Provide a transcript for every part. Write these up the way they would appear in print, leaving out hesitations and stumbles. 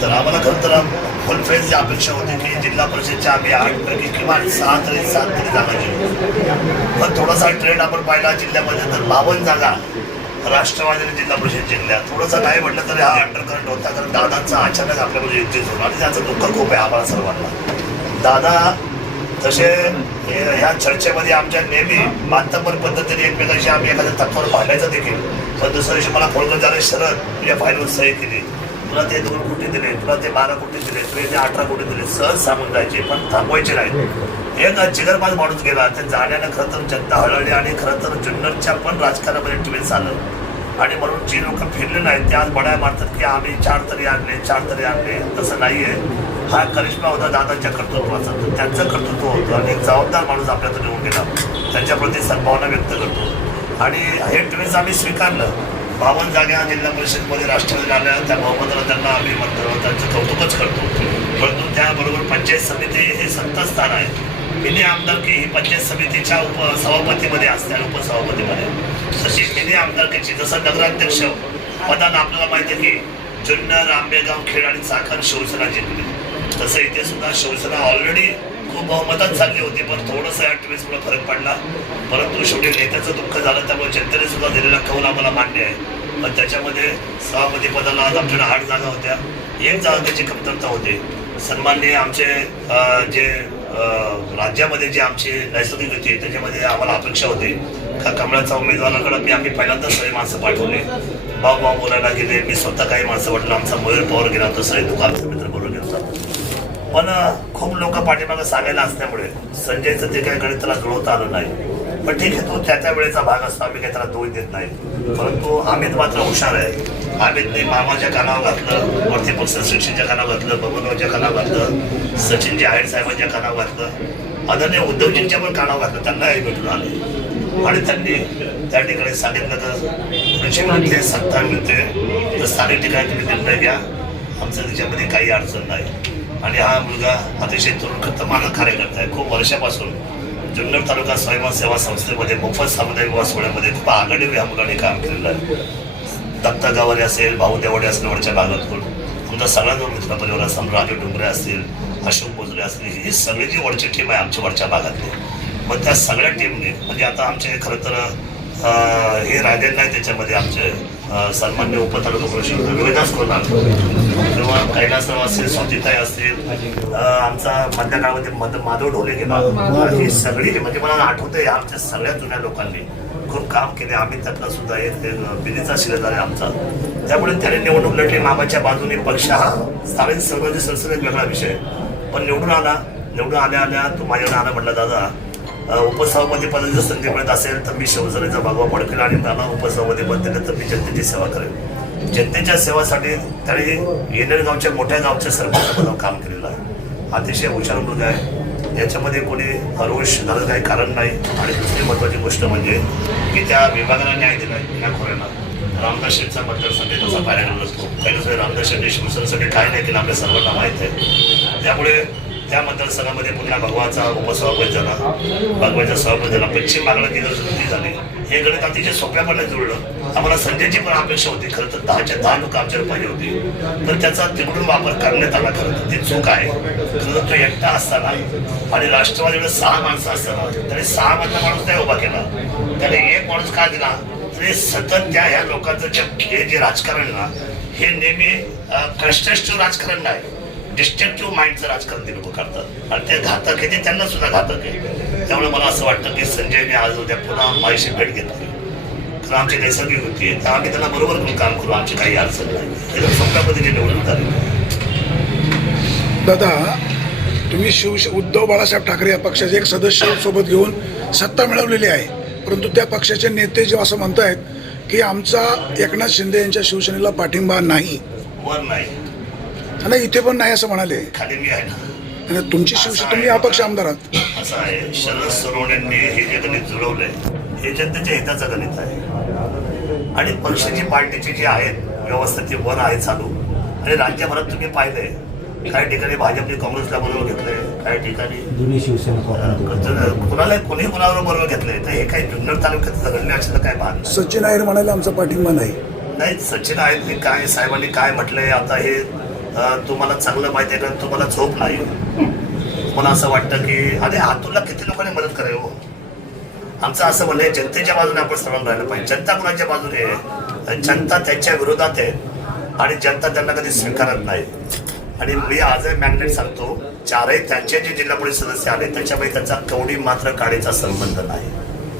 तर आम्हाला खरं तर फुलफेज अपेक्षा होती की जिल्हा परिषदच्या आम्ही 8 पैकी किमान 7 तरी जागा जिंकू. पण थोडासा ट्रेंड आपण पाहिला जिल्ह्यामध्ये तर 52 जागा राष्ट्रवादीने जिल्हा परिषद जिंकल्या. थोडंसं नाही म्हटलं तरी हा अंडरकरंट होता, कारण दादांचा अचानक आपल्याकडे एक्झिट होणार आणि त्याचं दुःख खूप आहे आम्हाला सर्वांना. दादा तसे ह्या चर्चेमध्ये आमच्या नेहमी मातब्बर पद्धतीने एकमेकांशी आम्ही एखाद्या तत्वावर भांडायचं देखील. पण दुसऱ्या दिवशी मला फोन झाले, शरद तुझ्या फाईलवर सही केली, तुला ते 2 कोटी दिले, तुला ते 12 कोटी दिले, तुला ते 18 कोटी दिले, सहज सांगून जायचे पण थांबवायचे नाही. एक जिगरबाज माणूस गेला, ते जाण्यानं खरं तर जनता हळहळली आणि खरं तर जुन्नरच्या पण राजकारणामध्ये ट्विस्ट आलं. आणि म्हणून जी लोक फिरले नाहीत ते आज बडाया मारतात की आम्ही 4 तरी आणले. तसं नाही आहे. हा करिश्मा होता दादांच्या कर्तृत्वाचा, तर त्यांचं कर्तृत्व होतं आणि एक जबाबदार माणूस आपल्यातून येऊन गेला, त्यांच्याप्रती सद्भावना व्यक्त करतो. आणि हे ट्विस्ट आम्ही स्वीकारलं. 52 जागा जिल्हा परिषदमध्ये राष्ट्रवादी आल्या, त्या बहुमताला त्यांना आम्ही म्हणतो, त्यांचं कौतुकच करतो. परंतु त्याबरोबर पंचायत समिती हे सत्तास्थान आहे. मिनी आमदारकी ही पंचायत समितीच्या सभापतीमध्ये असते आणि उपसभापतीमध्ये. तशी मिनी आमदारकीची जसं नगराध्यक्ष पदानं आपल्याला माहिती आहे की जुन्नर, आंबेगाव, खेड आणि चाकण शिवसेना जिंकली, तसं इथे सुद्धा शिवसेना ऑलरेडी खूप बहुमतात चालली होती. पण थोडंसं या ट्विस्टमुळे फरक पडला. परंतु शेवटी नेत्याचं दुःख झालं, त्यामुळे जनतेने सुद्धा दिलेला कौल आम्हाला मान्य आहे. पण त्याच्यामध्ये सभापती पदाला आज आमच्याकडे 8 जागा होत्या, 1 जागा त्याची कमतरता होती. सन्माननीय आमचे जे राज्यामध्ये जे आमची नैसर्गिक होती त्याच्यामध्ये आम्हाला अपेक्षा होती का कमळाचा उमेदवाराकडे आम्ही पहिल्यांदा सगळे माणसं पाठवले, भाऊ बोलायला गेले. मी स्वतः काही माणसं वाटलं, आमचा मयूर पवार गेला होता, सगळे दुकानचे मित्र बरोबर गेला होता. पण खूप लोक पाठीमागं सांगायला असल्यामुळे संजयचं ते काही गणित त्याला जुळवता आलं नाही. पण ठीक आहे, तो त्या वेळेचा भाग असतो, आम्ही काही त्याला दोष देत नाही. परंतु अमित मात्र हुशार आहे. अमितने मामाच्या कानावर घातलं, वरती पक्ष शिक्षणच्या कानावर घातलं, बबनरावच्या कानावर घातलं, सचिनजी आहेर साहेबांच्या कानावर घातलं, आदरणीय उद्धवजींच्या पण कानावर घातलं. त्यांनाही भेटून आले आणि त्यांनी त्या ठिकाणी सांगितलं तर कृषी मिळते, सत्ता मिळते, तर स्थानिक ठिकाणी तुम्ही निर्णय घ्या, आमचं त्याच्यामध्ये काही अडचण नाही. आणि हा मुलगा अतिशय तरुण मानक कार्यकर्ता आहे. खूप वर्षापासून जुन्नर तालुका स्वयंसेवा सेवा संस्थेमध्ये मोफत सामुदायिक विवाह सोहळ्यामध्ये खूप आघाडीवर ह्या मुलाने काम केलेलं आहे. दत्ता गावाले असेल, भाऊ देवाडे असेल, वरच्या भागातून आमचा सगळा जो मित्र परिवार असेल, राजू डोंगरे असतील, अशोक बोजरे असतील, ही सगळी जी वरची टीम आहे आमच्या वरच्या भागातली, मग त्या सगळ्या टीमने म्हणजे आता आमचे खरं तर हे राहिलेलं नाही त्याच्यामध्ये आमचे सन्मान्य उपतालुका परिषद विकास करून आलो किंवा कैलासराव असतील, स्वातीताई असतील, आमचा मधल्या काळामध्ये माधव ढोले गेला, ही सगळी म्हणजे मला आठवतंय आमच्या सगळ्या जुन्या लोकांनी खूप काम केले. आम्ही त्यातला सुद्धा एक बिलीचा शिलेदार आहे आमचा. त्यामुळे त्याने निवडणूक लढली. मामाच्या बाजूने पक्ष हा स्थानिक सर्वांची संसदेत वेगळा विषय, पण निवडून आल्या तो माझ्याकडे आला, म्हटलं दादा उपसभापती पदाची संधी मिळत असेल तर मी शिवसेनेचा भागवा पडकेल आणि मला उपसभापती पद दिलं तर मी जनतेची सेवा करेन. जनतेच्या सेवासाठी त्याने येणेरगावच्या मोठ्या गावच्या सरपंचपदावर काम केलेलं आहे. अतिशय हुशार मुलगा आहे. याच्यामध्ये कोणी हरोष झालं काही कारण नाही. आणि दुसरी महत्त्वाची गोष्ट म्हणजे की त्या विभागाला न्याय दिला या खोऱ्यांना. रामदास शेठचा मतदारसंघ तसा पाहायला नसतो. काही रामदास शेट्टी शिवसेनेसाठी काय नाही केलं आपल्या सर्वांना माहीत आहे. त्यामुळे त्या मतदारसंघामध्ये पुन्हा भगवाचा उपसभापती झाला, भगवाच्या सभापती झाला, पश्चिम भागाला गरज झाली. हे गणित अतिशय सोप्यापणे जुळलं. आम्हाला संजयची पण अपेक्षा होती, खरं तर 10च्या 10 लोक आमच्याकडे पाहिजे होती, तर त्याचा तिकडून वापर करण्यात आला. खरं तर ती चूक आहे. खरं तो एकटा असताना आणि राष्ट्रवादीकडे 6 माणसं असताना त्याने 6 मधला माणूस नाही उभा केला. त्याने 1 माणूस का दिला तरी सतत ह्या लोकांचं हे जे राजकारण ना हे नेहमी कन्स्ट्रक्टिव्ह राजकारण नाही, डिस्ट्रक्टिव्ह माइंडचं राजकारण ते लोक करतात आणि ते घातक आहे, ते त्यांना सुद्धा घातक आहे. त्यामुळे मला असं वाटतं की संजयने आज उद्या पुन्हा माझ्याशी भेट घेतली तर आमची नैसर्गिक होती, तर आम्ही त्यांना बरोबर करून काम करू, आमची काही अडचण नाही. हे सोप्या पद्धतीने निवडून झाले. दादा, तुम्ही उद्धव बाळासाहेब ठाकरे या पक्षाचे एक सदस्य सोबत घेऊन सत्ता मिळवलेली आहे, परंतु त्या पक्षाचे नेते जेव्हा असं म्हणतायत की आमचा एकनाथ शिंदे यांच्या शिवसेनेला पाठिंबा नाही, वर नाही आणि इथे पण नाही असं म्हणाले. खाली मी आहे ना, आणि तुमची शिवसेना, तुम्ही अपक्ष आमदार आहात. असं आहे. शरद सोनवणेंनी हे जे गणित जुळवलंय हे जनतेच्या हिताचं गणित आहे. आणि पक्षाची पार्टीची जी आहेत व्यवस्था ती वर आहे चालू. आणि राज्यभरात तुम्ही पाहिलंय काही ठिकाणी भाजपने काँग्रेसला बरोबर घेतलंय, काही ठिकाणी कुणाला कोणी कुणाला बरोबर घेतलंय. तर हे काही जुन्नर तालुक्यात घडले असं काय भान. सचिन अहिर म्हणाले आमचा पाठिंबा नाही. नाही, सचिन आहेत काय साहेबांनी काय म्हटलंय आता हे तुम्हाला चांगलं माहिती आहे का तुम्हाला झोप नाही. मला असं वाटतं की अरे हातूनला किती लोकांनी मदत करावी हो. आमचं असं म्हणणं आहे जनतेच्या बाजूने आपण सर्वांना राहिलं पाहिजे. जनता कुणाच्या बाजूने आहे? जनता त्यांच्या विरोधात आहे आणि जनता त्यांना कधी स्वीकारत नाही. आणि मी आजही मॅग्नेट सांगतो, चारही त्यांचे जे जिल्हा परिषद सदस्य आले त्याच्यामध्ये त्यांचा कवडी मात्र काडीचा संबंध नाही.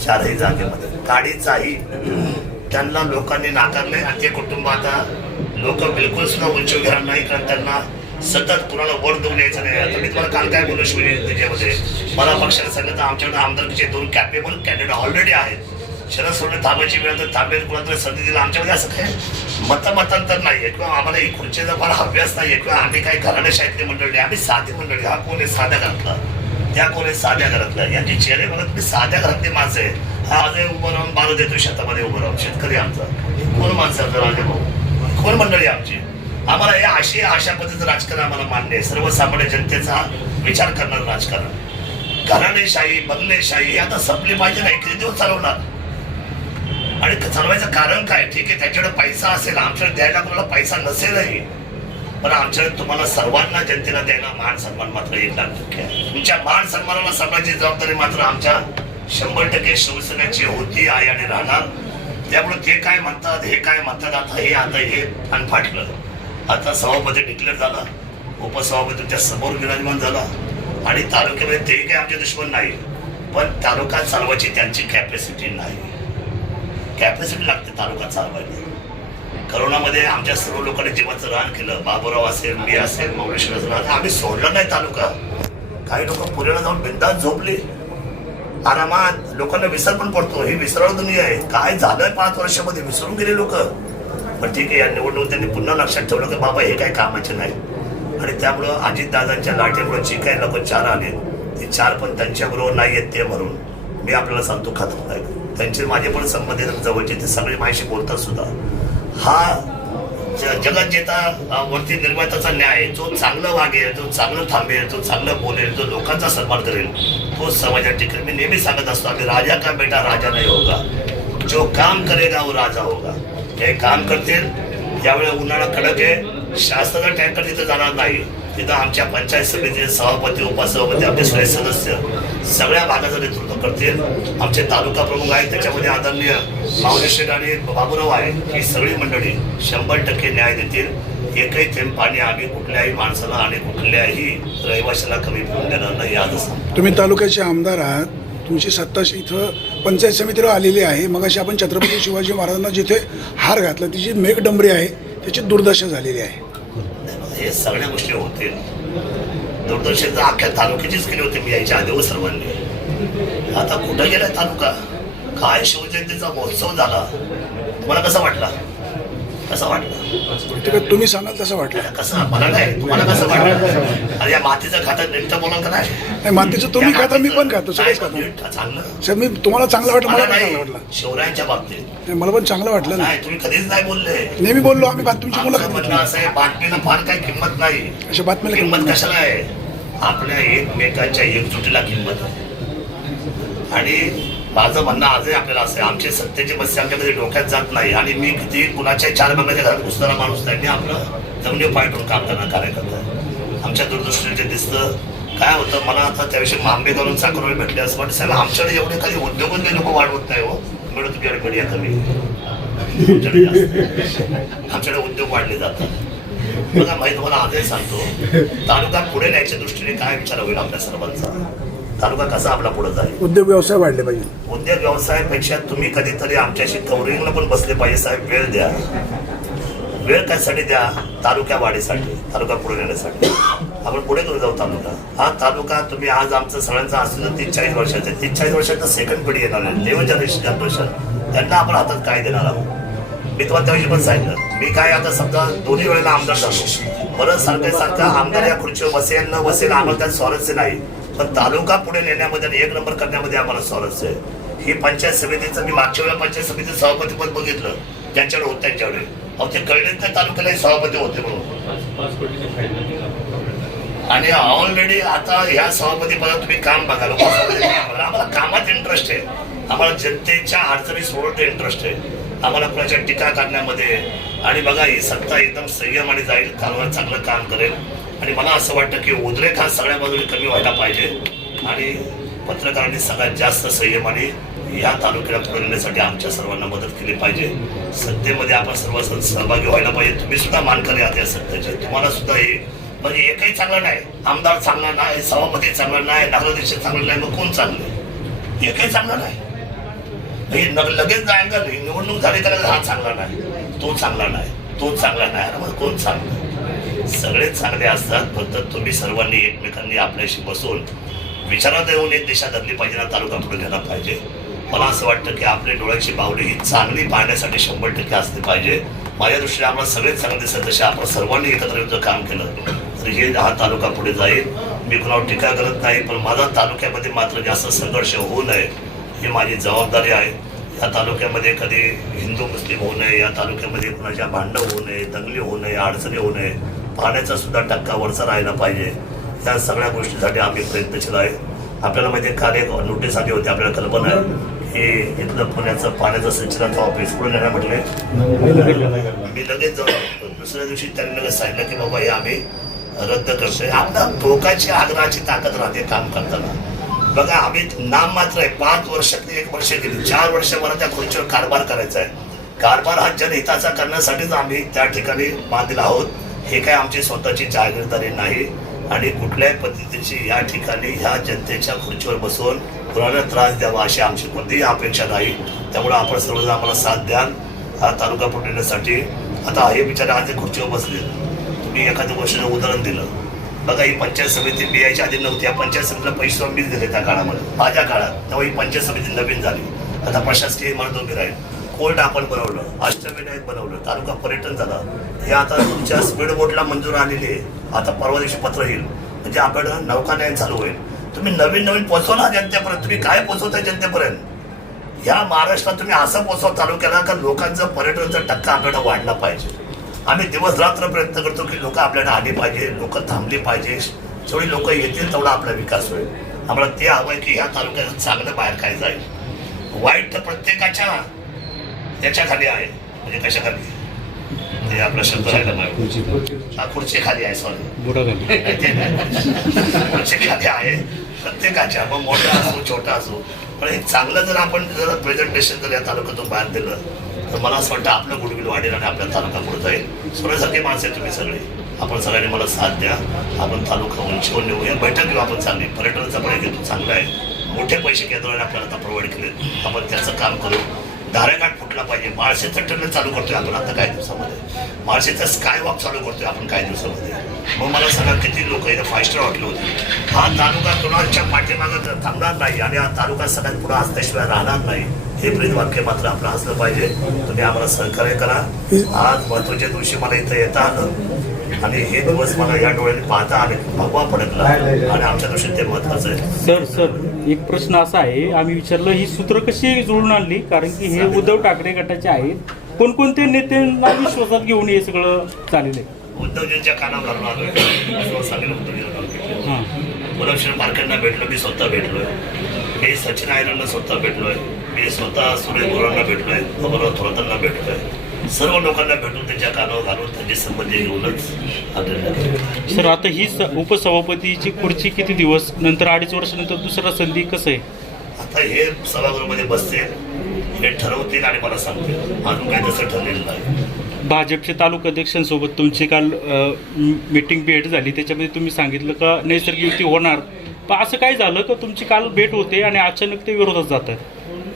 चारही जागेमध्ये काडीचाही त्यांना लोकांनी नाकारले आणि ते कुटुंब आता लोक बिलकुल सुद्धा उंच घेणार नाही, कारण त्यांना सतत कुणाला वोट देऊन यायचं नाही. आता मी तुम्हाला काल काय बोलू शिवली त्याच्यामध्ये मला पक्षाने सांगितलं आमच्याकडे आमदारकीचे 2 कॅपेबल कॅन्डिडेट ऑलरेडी आहेत. शरद सोडले थांबायची वेळ तर थांबेल, कुणाला संधी दिला. आमच्यामध्ये असं काय मतांतर नाहीये किंवा आम्हाला ही खुर्चीचा फार अभ्यास नाहीये किंवा आम्ही काही घराण्याशाहीतली मंडळी, आम्ही साधी मंडळी. हा कोण आहे साध्या घरातला, त्या कोण आहे साध्या घरातला. यांचे चेहरे बघा तुम्ही साध्या घरातली माणसं आहे. हा आजही उभं राहून बारा देतो शेतामध्ये उभं राहून शेतकरी आमचा कोण माणसं राजे भाऊ कोण मंडळी आमची. आम्हाला हे अशी अशा पद्धतीचं राजकारण आम्हाला मान्य आहे. सर्वसामान्य जनतेचा विचार करणारं राजकारण. घराणेशाही बंगलेशाही हे आता संपली पाहिजे नाही. किती दिवस चालवणार आणि चालवायचं कारण काय? ठीक आहे त्याच्याकडे पैसा असेल, आमच्याकडे द्यायला कोणाला पैसा नसेलही, पण आमच्याकडे तुम्हाला सर्वांना जनतेला द्यायला मान सन्मान मात्र 1,00,000% आहे. तुमच्या मान सन्मानाला सांभाळायची जबाबदारी मात्र आमच्या 100% शिवसेनेची होती आहे आणि राहणार. त्यामुळे ते काय म्हणतात हे काय म्हणतात आता हे फाटलं. आता सभापती डिक्लेअर झाला, उपसभापती तुमच्या समोर विराजमान झाला आणि तालुक्यामध्ये तेही काही आमचे दुश्मन नाही, पण तालुका चालवायची त्यांची कॅपॅसिटी नाही. कॅपॅसिटी लागते तालुका चालवायला. करोनामध्ये आमच्या सर्व लोकांनी जीवाचं रान केलं. बाबूराव असेल, मी असेल, मौलेश्वर असेल, आम्ही सोडलं नाही तालुका. काही लोक पुण्याला जाऊन बिंदास झोपले आरामात. लोकांना विसर पण पडतो, ही विसराळ दुनिया आहे. काय झालंय 5 वर्षामध्ये विसरून गेले लोक. पण ठीक आहे, या निवडणूक त्यांनी पुन्हा लक्षात ठेवलं की बाबा हे काही कामाचे नाही. आणि त्यामुळं अजितदादांच्या लाटेमुळे जी काही लोक 4 आले ते 4 पण त्यांच्याबरोबर नाही आहेत ते म्हणून मी आपल्याला सांगतो खातं नाही. त्यांचे माझे पण संबंध जवळचे ते सगळे माझ्याशी बोलतात सुद्धा. हा जगात जेता वरती निर्मात्याचा न्याय, जो चांगलं वागेल, जो चांगलं थांबेल, जो चांगलं बोलेल, जो लोकांचा सन्मान करेल तो समाजात टिकेल. मी नेहमी सांगत असतो आम्ही राजा का बेटा राजा नाही होगा, जो काम करेगा वो राजा होगा. हे काम करतील. यावेळी उन्हाळा कडक आहे, शासनाचा टँकर तिथं जाणार नाही. तिथं आमच्या पंचायत समितीचे सभापती उपसभापती आमचे सगळे सदस्य सगळ्या भागाचं नेतृत्व करतील. आमचे तालुका प्रमुख आहेत त्याच्यामध्ये आदरणीय माऊलेश्वर आणि बाबूराव आहे. ही सगळी मंडळी 100% न्याय देतील. एकही थेंब पाणी आम्ही कुठल्याही माणसाला आणि कुठल्याही रहिवाशाला कमी पडून देणार नाही. आज तुम्ही तालुक्याचे आमदार आहात, तुमची सत्ता इथं पंचायत समितीवर आलेली आहे. मग अशी आपण छत्रपती शिवाजी महाराजांना जिथे हार घातला ती जी मेघडंबरी आहे त्याची दुर्दशा झालेली आहे. हे सगळ्या गोष्टी होतील. दूरदर्शनचा अख्ख्या तालुक्याचीच केली होती मी यायच्या आधी सर्वांनी. आता कुठं गेलाय तालुका? काय शिवजयंतीचा महोत्सव झाला, तुम्हाला कसा वाटला? कसा वाटला? तुम्ही सांगाल तसं वाटलं. कसं मला नाही, तुम्हाला कसं वाटलं? अरे या मातीचं खातं नेमकं बोला का नाही? मातीचं तुम्ही खाता, मी पण खातो, सगळेच खातो. चांगलं सर, मी तुम्हाला चांगलं वाटलं, मला पण चांगलं वाटलं. शिवरायांच्या बाबतीत मला पण चांगलं वाटलं. नाही तुम्ही कधीच नाही बोलले. नेहमी बोललो आम्ही. तुमची मुलाखत म्हणणं असं आहे बातमीला फार काही किंमत नाही. अशा बातमीला किंमत कशाला आहे? आपल्या एकमेकांच्या एकजुटीला किंमत आहे. आणि माझं म्हणणं आजही आपल्याला असं आहे, आमची सत्तेची मत्स्य आमच्याकडे डोक्यात जात नाही. आणि मी किती कुणाच्या 4 बंगल्याच्या घरात घुसणारा माणूस नाही. मी आपलं जमिनीवर पाय ठेवून काम करणार कार्यकर्ता आहे. आमच्या दूरदृष्टीने जे दिसतं काय होतं, मला आता त्याविषयी मांबे घालून साखरवळी भेटले असं वाटतं. साहेब आमच्याकडे एवढे काही उद्योगच लोक वाढवत नाही हो. मिळून तुमच्याकडे मीडिया कमी, आमच्याकडे उद्योग वाढले जातात. बघा माहिती तुम्हाला आजही सांगतो, तालुका पुढे न्यायच्या दृष्टीने काय विचार होईल आपल्या सर्वांचा? तालुका कसा आपला पुढे जाईल? उद्योग व्यवसाय वाढले पाहिजे. उद्योग व्यवसायापेक्षा तुम्ही कधीतरी आमच्याशी कवरिंगला पण बसले पाहिजे. साहेब वेळ द्या. वेळ कशासाठी द्या? तालुक्या वाढीसाठी, तालुका पुढे नेण्यासाठी. आपण पुढे करू जाऊ तालुका. हा तालुका तुम्ही आज आमचं सगळ्यांचा असलं 30-40 वर्षाचे 30-40 वर्षाचं सेकंड पिढी येणार आहे, लेवल जनरेशन. त्यांना आपण हातात काय देणार आहोत? मी तुम्हाला त्याविषयी पण सांगितलं. मी काय आता समजा 2 वेळेला आमदार झालो, परत सारखं आमदार या खुर्चीवर बसेल न बसेल आम्हाला त्यात स्वारस्य नाही, पण तालुका पुढे नेण्यामध्ये आणि 1 नंबर करण्यामध्ये आम्हाला स्वारस्य आहे. ही पंचायत समितीचं मी मागच्या वेळेला पंचायत समितीचं सभापतीपद बघितलं, त्यांच्याकडे होत त्यांच्याकडे. अहो ते कळले तर तालुक्यालाही सभापती होते म्हणून. आणि ऑलरेडी आता ह्या सभापती पदात तुम्ही काम बघा. आम्हाला कामात इंटरेस्ट आहे. आम्हाला जनतेच्या अडचणी सोडवण्यात इंटरेस्ट आहे. आम्हाला कुणाच्या टीका करण्यामध्ये आणि बघा ही सत्ता एकदम संयम आणि जाईल, कारभार चांगलं काम करेल. आणि मला असं वाटतं की उद्रेक हा सगळ्या बाजूने कमी व्हायला पाहिजे आणि पत्रकारांनी सगळ्यात जास्त संयमाने या तालुक्याला पुढे नेण्यासाठी आमच्या सर्वांना मदत केली पाहिजे. सत्तेमध्ये आपण सर्व सहभागी व्हायला पाहिजे. तुम्ही सुद्धा मानकरी आहात या सत्तेचे. तुम्हाला सुद्धा हे म्हणजे एकही चांगलं नाही, आमदार चांगला नाही, सभापती चांगला नाही, नगराध्यक्ष चांगलं नाही, मग कोण चांगलं? एकही चांगलं नाही. हे लगेच जायला निवडणूक झाली तर हा चांगला नाही, तो चांगला नाही, तो चांगला नाही, मग कोण चांगलं? सगळे चांगले असतात. फक्त तुम्ही सर्वांनी एकमेकांनी आपल्याशी बसून विचारात येऊन एक दिशा धरली पाहिजे, ना तालुका पुढे गेला पाहिजे. मला असं वाटतं की आपल्या डोळ्याची बावली ही चांगली पाहण्यासाठी 100% असली पाहिजे. माझ्या दृष्टीने आम्हाला सगळेच चांगले दिसत जसे आपण सर्वांनी एकत्र येऊन काम केलं तर हे हा तालुका पुढे जाईल. मी कुणावर टीका करत नाही, पण माझा तालुक्यामध्ये मात्र जास्त संघर्ष होऊ नये ही माझी जबाबदारी आहे. या तालुक्यामध्ये कधी हिंदू मुस्लिम होऊ नये, या तालुक्यामध्ये कुणाच्या भांडणं होऊ नये, दंगली होऊ नये, अडचणी होऊ नये, पाण्याचा सुद्धा टक्का वरचा राहायला पाहिजे. या सगळ्या गोष्टीसाठी आम्ही प्रयत्नशील आहे. आपल्याला म्हणजे काल एक नोटीस आली होती, आपल्याला कल्पना आहे हे इथलं पुण्याचं पाण्याचं सिंचनाचं ऑफिस पुढे नेण्या म्हटले. मी लगेच जाऊन दुसऱ्या दिवशी त्यांनी लगेच सांगितलं की बाबा हे आम्ही रद्द करतोय. आपल्या टोकाची आग्रहाची ताकद राहते काम करताना. बघा आम्ही नाम मात्र आहे, 5 वर्षातली 1 वर्ष गेली, 4 वर्ष मला त्या खुर्चीवर कारभार करायचा आहे. कारभार हा जनहिताचा करण्यासाठीच आम्ही त्या ठिकाणी बांधलेला आहोत. हे काय आमची स्वतःची जागीरदारी नाही आणि कुठल्याही पद्धतीची या ठिकाणी ह्या जनतेच्या खुर्चीवर बसून कुणाला त्रास द्यावा अशी आमची कोणतीही अपेक्षा नाही. त्यामुळे आपण सर्वजण आम्हाला साथ द्याल हा तालुका पुढे नेण्यासाठी. आता हे बिचारे आज खुर्चीवर बसले, तुम्ही एखाद्या गोष्टीचं उदाहरण दिलं. बघा ही पंचायत समिती मी यायच्या आधी नव्हती. या पंचायत समितीला पैसे मीच दिले त्या काळामध्ये, माझ्या काळात. तेव्हा ही पंचायत समिती नवीन झाली. आता प्रशासकीय इमारत उभी राहील, कोर्ट आपण बनवलं, अष्टविनायक बनवलं, तालुका पर्यटन झालं. हे आता तुमच्या स्पीड बोटला मंजूर आलेली आहे. आता परवा दिवशी पत्र येईल म्हणजे आपल्याला नौकानयन चालू होईल. तुम्ही नवीन पोहोचवा ना जनतेपर्यंत. तुम्ही काय पोहोचवताय जनतेपर्यंत? ह्या महाराष्ट्रात तुम्ही असं पोहोचवा तालुक्याला का लोकांचं पर्यटनाचा टक्का आपल्याला वाढला पाहिजे. आम्ही दिवस रात्र प्रयत्न करतो की लोक आपल्याला आली पाहिजे, लोक थांबली पाहिजे. जेवढी लोक येतील तेवढा आपला विकास होईल. आम्हाला ते हवं आहे की ह्या तालुक्यात चांगलं बाहेर काय जाईल. वाईट तर प्रत्येकाच्या याच्या खाली आहे, म्हणजे कशा खाली ते आपला शब्द राहिला पाहिजे. खुर्ची खाली आहे, सॉरी खुर्ची खाली आहे प्रत्येकाच्या, मग मोठा असो छोटा असो. पण एक चांगलं जर आपण जर प्रेझेंटेशन जर या तालुक्यातून बाहेर दिलं तर मला असं वाटतं आपलं गुडविल वाढेल आणि आपल्या तालुका पुढे जाईल. सोन्यासारखे माणसं आहे तुम्ही सगळे. आपण सगळ्यांनी मला साथ द्या. आपण तालुका उंचीवर नेऊया. बैठक घेऊ आपण चांगली. पर्यटनाचा पण हेतू चांगला आहे. मोठे पैसे केंद्राने आपल्याला आता प्रोव्हाइड केले, आपण त्याचं काम करू. धारेघाट फुटला पाहिजे. माळशेचं टनेल चालू करतोय आपण आता काही दिवसामध्ये. माळशेचं स्काय वॉक चालू करतोय आपण काही दिवसामध्ये. मग मला सांगा किती लोक इथं 5 स्टार हॉटेल होते. हा तालुका कोणाच्या पाठीमागं थांबणार नाही आणि हा तालुका सगळ्यात पुढे असल्याशिवाय राहणार नाही. हे ब्रीद वाक्य मात्र आपलं असलं पाहिजे. तुम्ही आम्हाला सहकार्य करा. आज महत्वाच्या दिवशी मला इथं येता आलं आणि हे दिवस मला या डोळ्याने पाहता आले, भगवा फडकला आणि आमच्या दृष्टीने ते महत्वाचं आहे. सर एक प्रश्न असा आहे, आम्ही विचारलं ही सूत्र कशी जुळून आणली, कारण की हे उद्धव ठाकरे गटाचे आहेत. कोणकोणते नेत्यांना विश्वासात घेऊन हे सगळं चाललेलं आहे? उद्धवजींच्या कानावर घालून आलोय. सांगितलं उद्धवजींना गुलाबशेठ पारखेंना भेटलो, मी स्वतः भेटलोय. मी सचिन आयरांना स्वतः भेटलोय. मी स्वतः सुरेश बोरांना भेटलोय, खबरराव थोरातांना भेटलोय. सर्व लोकांना भेटून त्यांच्या कानावर घालून त्यांचे संबंध घेऊनच आलेले. सर आता ही उपसभापतीची खुर्ची किती दिवस नंतर 2.5 वर्षानंतर दुसरा संधी कसं आहे? आता हे सभागृहामध्ये बसते, हे ठरवतील आणि मला सांगतील. अजून काही तसं ठरलेलं नाही. भाजपच्या तालुकाध्यक्षांसोबत तुमची काल मीटिंग भेट झाली, त्याच्यामध्ये तुम्ही सांगितलं का नैसर्गिक युती होणार, पण असं काय झालं का तुमची काल भेट होते आणि अचानक ते विरोधात जात आहेत?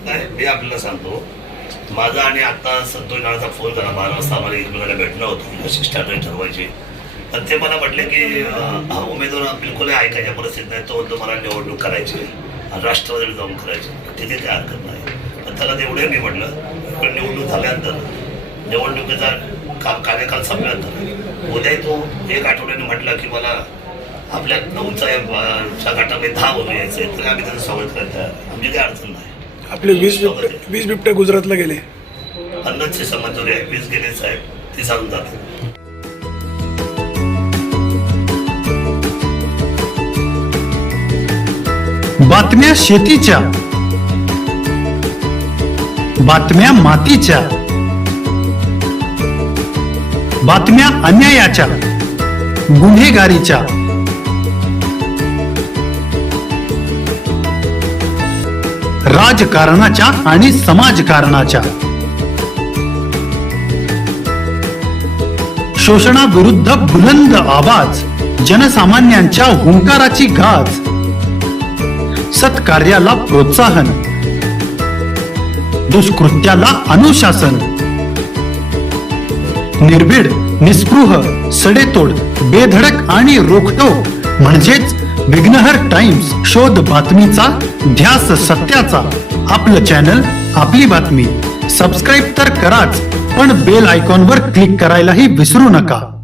नाही, मी आपल्याला सांगतो, माझा आणि आता संतोष नानाचा फोन झाला 12 वाजता. आम्हाला एकमेकाला भेटणं होतं, अशी स्ट्रॅटेजी ठरवायची. पण ते मला म्हटले की हा उमेदवार बिलकुल ऐकायच्या परिस्थितीत नाही, तो म्हणतो मला निवडणूक करायची आणि राष्ट्रवादीला जाऊन करायची. ठीक आहे, काय हरकत नाही. पण त्याला तेवढे मी म्हटलं पण निवडणूक झाल्यानंतर, निवडणुकीचा कार्यकाल संपल्यानंतर उद्या तो 1 आठवड्याने म्हटलं की मला आपल्या 9च्या गटामध्ये 10 बनवून यायचं आहे, तर आम्ही त्याचं स्वागत करत आहे. आमची काही अडचण नाही. आपले 20 बिबटे गुजरातला गेले. 50ची समजुरी आहे, 20 गेले साहेब, ती चालून जाते. बातम्या शेतीच्या, बातम्या मातीच्या, बातम्या अन्यायाच्या, गुन्हेगारीच्या, राजकारणाच्या आणि समाजकारणाच्या, शोषणाविरुद्ध बुलंद आवाज, जनसामान्यांच्या हुंकाराची गाज, सत्कार्याला प्रोत्साहन, दुष्कृत्याला अनुशासन, निर्भीड, निस्पृह, सडेतोड, बेधडक आणि रोखठोक म्हणजेच विघ्नहर टाइम्स. शोध बातमीचा, ध्यास सत्याचा. आपलं चॅनल, आपली बातमी. सबस्क्राईब तर कराच, पण बेल आयकॉनवर क्लिक करायलाही विसरू नका.